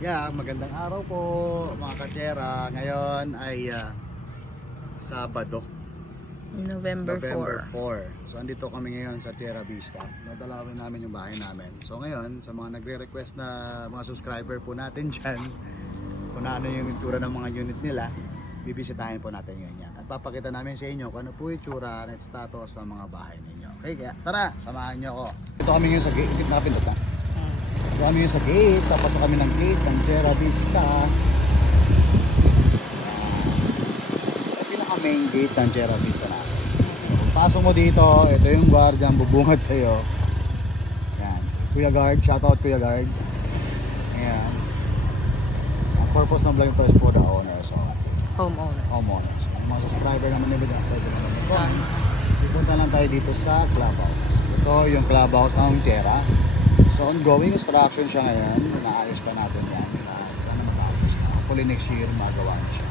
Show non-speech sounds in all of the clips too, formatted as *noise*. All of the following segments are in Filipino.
Yeah, magandang araw po mga katsera. Ngayon ay ah, Sabado, November, November 4. 4. So andito kami ngayon sa Tierra Vista. Nadalawin namin yung bahay namin. So ngayon, sa mga nagre-request na mga subscriber po natin *laughs* dyan, kung ano yung itsura ng mga unit nila, bibisitahin po natin ngayon yan. At papakita namin sa inyo kung ano po itsura at status ng mga bahay ninyo. Okay, kaya tara, samahan nyo ako. Ito kami ngayon sa gate. Nakapindot na. Kami yung sa gate, tapos kami ng gate ng Terra Vista. Ito pinaka main gate ng Terra Vista na. So, kung pasok mo dito, ito yung guardian bubungad sa'yo. Yan. Si Kuya Guard, shoutout Kuya Guard. Ayan. Ang purpose ng vlog is for the owners o Homeowner. homeowners. Ang mga subscriber naman nila dyan, pwede naman ito. Pupunta lang tayo dito sa clubhouse. Ito yung clubhouse ng Terra. So ongoing construction siya ngayon. Inaayos pa natin yan. Sana matapos na. Hopefully next year magawa na siya.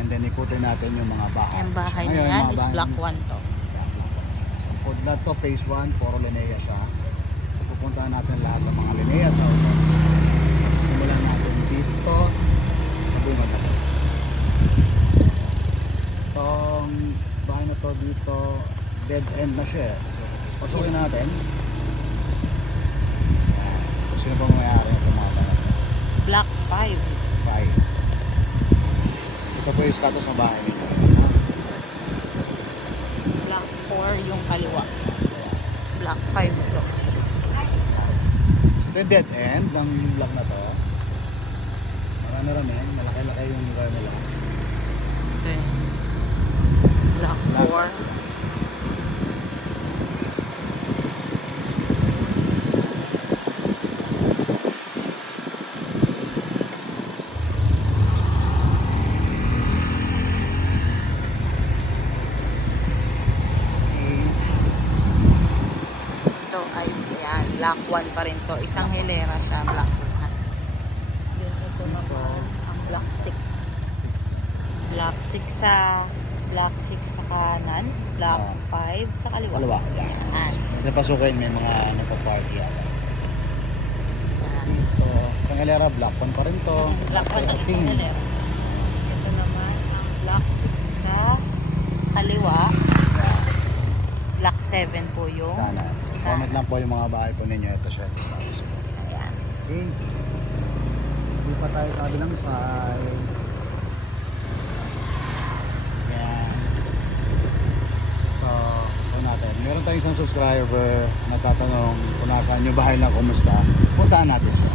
And then ikutin natin yung mga bahay. ang bahay na yan is block 1 to. Yeah, block one. So for that to phase 1, puro Linea siya. So, pupuntahan natin lahat ng mga Linea sa houses. So simulan natin dito sa bungad na to. Itong bahay na to dito, dead end na siya. So pasukin natin. Sino pa may-ari ng na. Block 5. Bye. Ito po yung status ng bahay nito. Block 4 yung kaliwa. Block 5 to. Ito yung dead end ng block na to. Marami rami, malaki-laki yung lugar nila. Ito yun. Block Block. 4. Ito ay yan. Block 1 pa rin to. Isang hilera sa block 1. Yun ito naman ang block 6. Block 6 sa block 6 sa kanan, block Ah. 5 sa kaliwa. Kaliwa. Yan. Yan. Ito pasukin, may mga nagpa-party yata. Yan. Ito, Cangalera block 1 pa rin to. Block 1 ang isang 14. hilera. Ito naman ang block 6 sa kaliwa. Block 7 po yung Kanan. So, comment lang po yung mga bahay po ninyo. Ito siya. Status po. Ayan. Okay. Hindi pa tayo sabi ng side. Yan. So, gusto natin. Meron tayong isang subscriber na tatanong kung nasaan yung bahay na kumusta. Puntaan natin siya.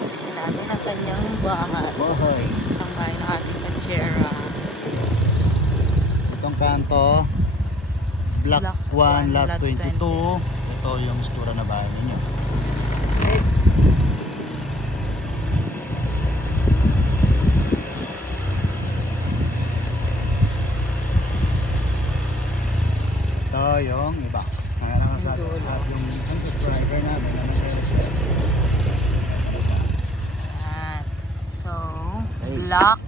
Sige natin ang kanyang bahay. Bohoy. Isang bahay ng ating kanchera. Itong kanto, block Block 1, one, lot lot 22. Ito yung stura na bahay ninyo. Okay. Ito yung iba. Kaya lang sa Yung dulo. at yung isang subscriber namin na nag-request. Ayan. So, Okay. block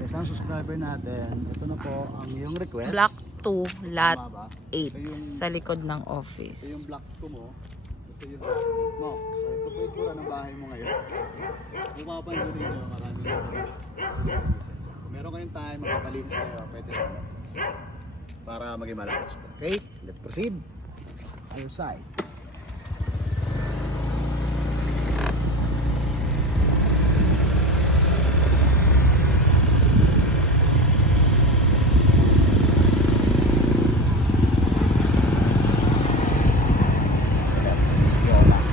Sa subscriber natin, ito na po ang iyong request. block 2, lot Tama ba? 8 Ito yung- sa likod ng office. Ito yung block 2 mo. Ito yung block mo. So ito po yung tura ng bahay mo ngayon. Mapapansin ninyo, marami na Kung meron kayong time, makapalinis kayo, pwede naman. Para maging malayos po. Okay, let's proceed. Ayun side. Spill lang.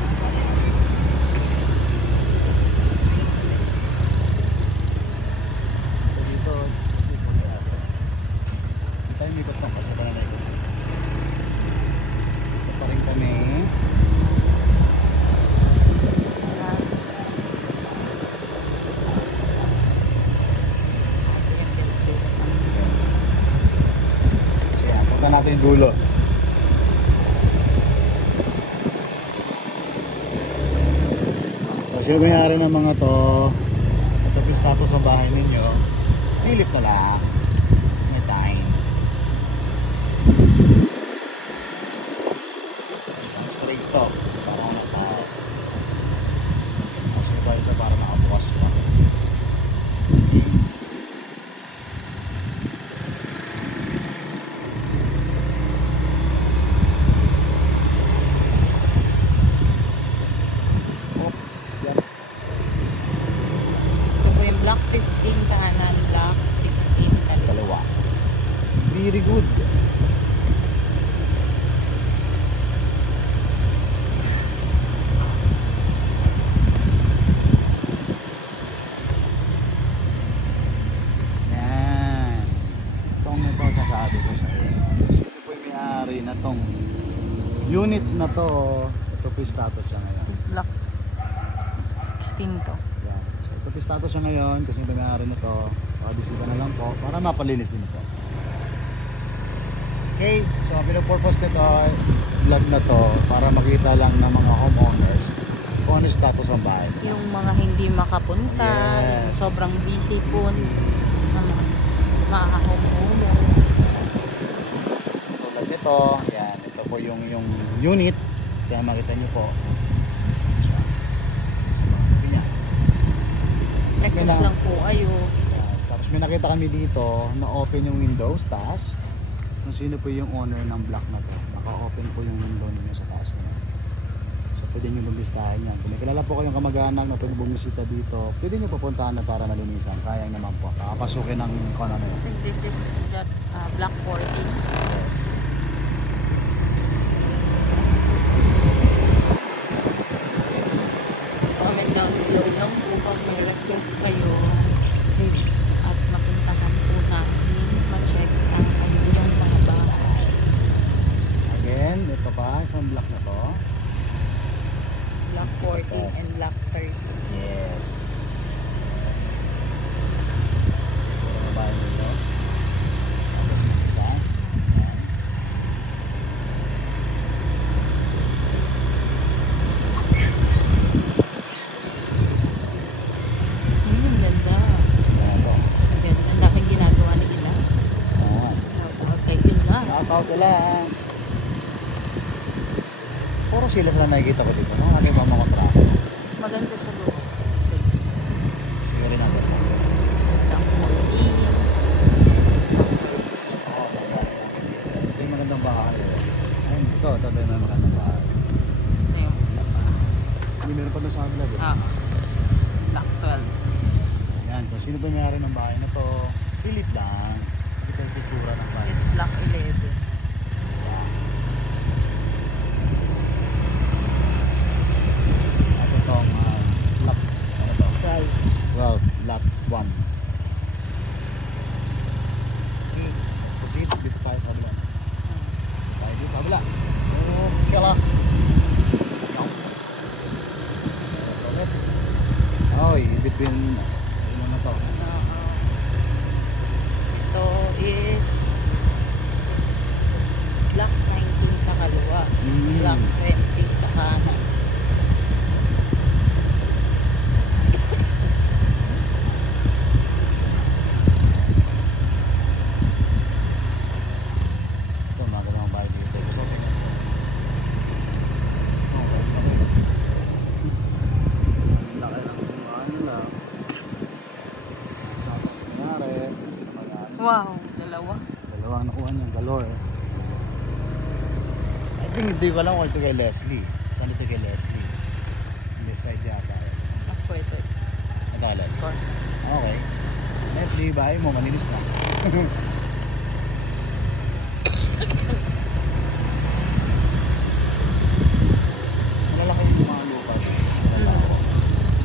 So dito, dito may aso. Hindi tayo may ikot lang kasi wala na ikot. Ito pa rin kami. Ayan. Yes. Punta natin yung dulo. So sino may-ari ng mga to? Ito yung status ng bahay ninyo. Silip na lang. May time. Isang straight to. Para ano tao. aswang. Oh, yan. Ito po yung block 15 kanan, block 16 kaliwa. Dalawa. Very good. Yan. Itong ito sasabi ko sa inyo. Ito po yung may-ari na tong unit na to. Ito po yung status siya ngayon. Block 16 to. Yan. So, ito po yung status siya ngayon kasi yung may-ari na to. Pakabisita na lang po para mapalinis din po. Okay, so ang pinapurpose nito vlog na to para makita lang ng mga homeowners kung ano status ng bahay. Yung mga hindi makapunta, yung Yes. sobrang busy po Busy. ng mga homeowners. Nito, yan, ito po yung yung unit. Kaya makita niyo po. Request lang. lang po kayo. Yes. Tapos may nakita kami dito na open yung windows taas. Kung sino po yung owner ng block na to. Naka-open po yung window ninyo sa taas na. So pwede nyo bumistahin yan. Kung may kilala po kayong kamag-anak na pwede bumisita dito, pwede nyo pupuntahan na para malinisan. Sayang naman po. Kakapasukin ng ano na I yun. think this is that uh, block 14. Yes. Comment down below lang po kung may request kayo. At mapuntahan po namin ma-check ang kanilang mga bahay. Ito pa, isang block na to. Block 14 and block 30. Yes. Ito na bahay nito. Tapos yung isa. Ayan. Hmm, ang ganda. Ayan po. Ang ganda. Ang daming ginagawa ni Ilas. Ayan. Shoutout kay Ilas. Shoutout Elas. Puro sila sila nakikita ko dito. Ano yung mga kontrata? Maganda sa loob. Sige rin 14. Ito yung magandang bahay. Ayun, ito. Ito, yung magandang bahay. Ito yung Hindi meron pa doon sa vlog ah, block 12. Ayan, kung sino ba may-ari ng bahay na to, silip lang. Ito yung pictura ng bahay. It's block 11. At itong uh, lot, ano to? 12. 12, lot 1. Okay, proceed. Dito tayo sa kabila. Tayo dito sa kabila. Okay lang. Yaw. Ulit. Oy, in between, ano na to? Oo. Ito is block 19 sa kaliwa. Mm. Block 20 sa kanan. Ito, magandang bahay dito. Gusto ko. Okay, okay. Laki lang yung bahay nila. Tapos nangyari, sino Wow, dalawa. Dalawang nakuha niyang galore. I think hindi ko alam kung ito kay Leslie. Saan ito kay Leslie? This side yata. Ako ito. Ito kay Leslie. Okay. Leslie, bahay mo, manilis na. *laughs* Malalaki yung mga lupa. Malalawak.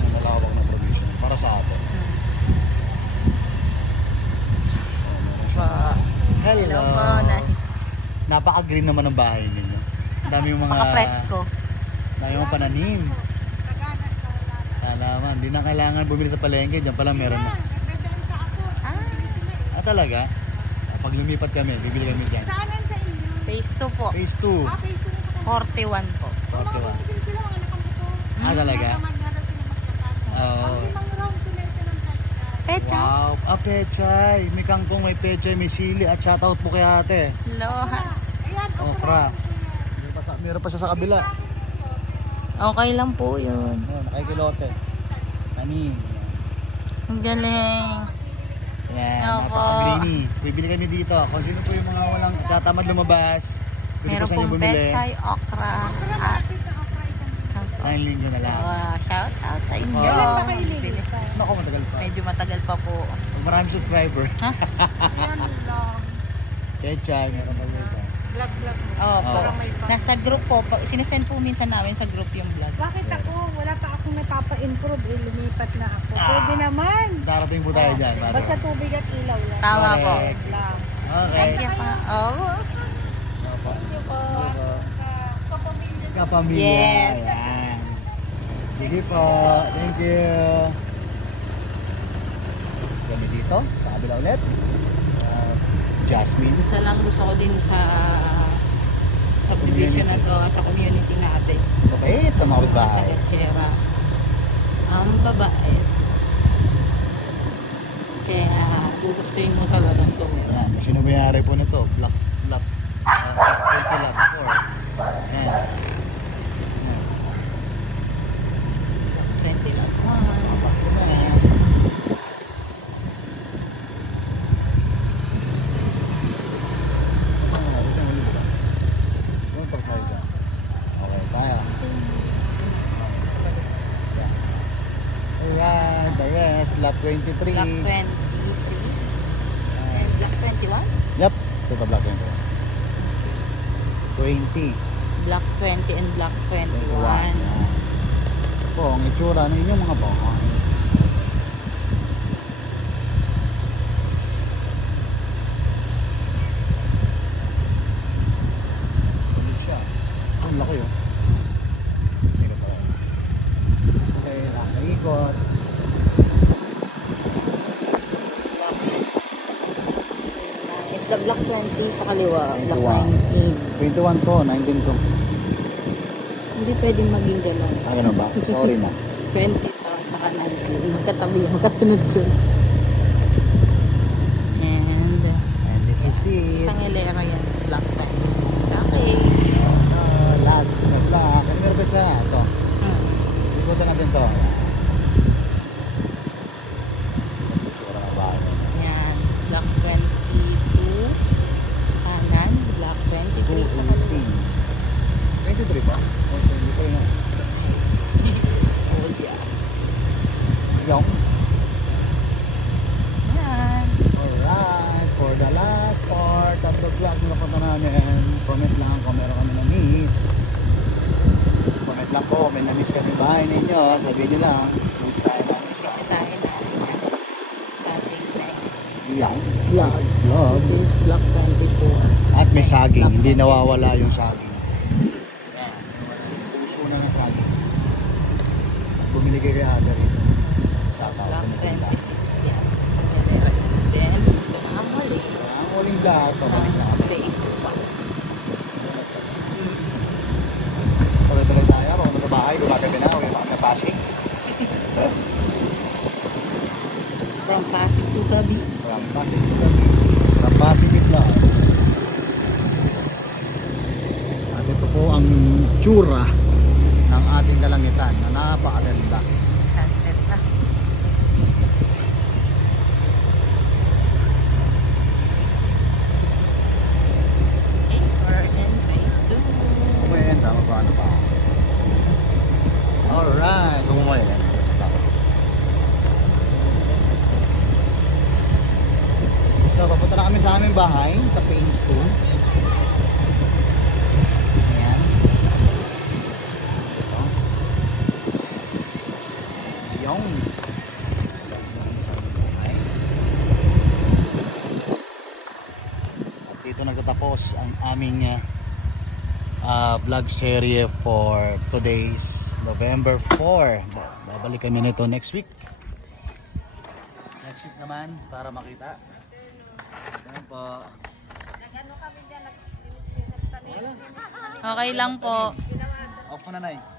Malalawak na provision. Para sa atin. Pa. Hello. Hello po. Nice. Napaka-green naman ng bahay ninyo. Ang dami yung mga... Maka-presko. Dami yung pananim. Alaman, di na kailangan bumili sa palengke. Diyan pala meron na. Ah, Ah, talaga? Ah, Pag lumipat kami, bibili kami dyan. Saanan sa inyo? phase 2 po. Phase 2. Ah, phase 2 na sa kanila. 41 po. Mga 41. bumibili sila, mga. Ah, talaga? Daw sila magkakano. Oo. Pag limang round, tuloy ito ng pagka. Pecha. Wow. Ah, pechay. May kangkong, may pechay, may sili. At shoutout po kay ate. Hello. Ha- Ayan, Okra. okra. Meron pa, sa, meron pa siya sa kabila. Okay lang po yun. Oh, nakaikilote. Tanim. Yan. Ang galing. Yan, Opo. napaka-greeny. Bibili kami dito. Kung sino po yung mga walang tatamad lumabas, pwede Meron po sa inyo pong bumili. pechay, okra. At, Sa linggo na lang. uh, shout out sa inyo. Kailan ba kayo lilipat? Naku, matagal pa. Medyo matagal pa po. Marami subscriber. *laughs* Yan lang. Pechay, meron pa yun. Vlog-vlog mo. Parang may pa- Nasa group po. Pag- Sinesend po minsan namin sa group yung vlog. Bakit ako? Wala pa akong napapa-improve. Eh, lumipat na ako. Ah. Pwede naman. Darating po tayo dyan. Maro. Basta tubig at ilaw lang. Tama po. Correct. Lang. Okay. Thank you po. Oh. Opo. po. Opo. Ah, kapamilya. Kapamilya. Yes. Ayan. Sige po. Thank you. Kami dito. Sa kabila ulit. Uh, Jasmine. Isa lang gusto ko din sa subdivision na to, sa community natin. Mabait ang mga Sa babae. Echera. Ang babae. Kaya gugustuhin mo talagang. Ayan. Sino may-ari po nito? Black, black, uh, black 20 lot 4. Ayan. Ayan. 20 lang. Mga pasko na. Ah, dito ang ulo ba? Doon pa sa ito. Okay, tayo. Ayan, rest, lot 23. Black 23. And Black 21? Yep, ito pa black 21. 20. Black 20 and Black 21. 21. Yan. Po, ang itsura ng inyong mga bahay. Tulig siya. Ang laki oh. Sige po. Okay, last na ikot. Black 20 sa kaliwa. Black 21. 19. 21 to, 19 to. Hindi pwedeng maging ganun. Ah, ganun ba? Sorry na. *laughs* 20 to saka 19. Magkatabi yung kasunod yun. And And this is it. isang hilera yan sa Black 26. Okay. Uh, last na black. Ano meron ba siya? Ito. Hmm. Ikutan natin to. Itsura ng bahay. Yan. Black 22. Kanan. Black 23 sa kaliwa. 23 ba? O 23 na. Oh, yeah. Yung. Yan. Alright. For the last part of the vlog na punta namin, comment lang kung meron kami na miss. Comment lang na-miss kami bahay ninyo. Sabihin nyo lang. Huwag tayo na. Bisitahin natin yan sa ating next Yung. vlog. Vlog. This is Block 24. At may saging. Hindi nawawala yung saging. Yan. Puso na ng saging. Bumili kayo kay Aga rito. Block Matilda. 26 yan. Sa. Then, ang huli. Ang huling na Ang base chop. Tuloy-tuloy tayo. Kung sa bahay, gumagabi na. Huwag mga Pasig. From Pasig to Gabi. From Pasig to Gabi. From Pasig to Vlog. At ito po ang tsura ng ating kalangitan na napakaganda. Sunset na. Okay, we're in phase 2. Kumenta, magpaano pa ako. Alright, kumumain eh. Sa tao. So, papunta na kami sa aming bahay, sa phase 2. Ayan. Ito. Yung. Sa aming bahay. At dito nagtatapos ang aming uh, uh, vlog serye for today's November 4. Babalik kami nito next week. Next week naman para makita. Yan po. Okay lang po. Off na, Nay.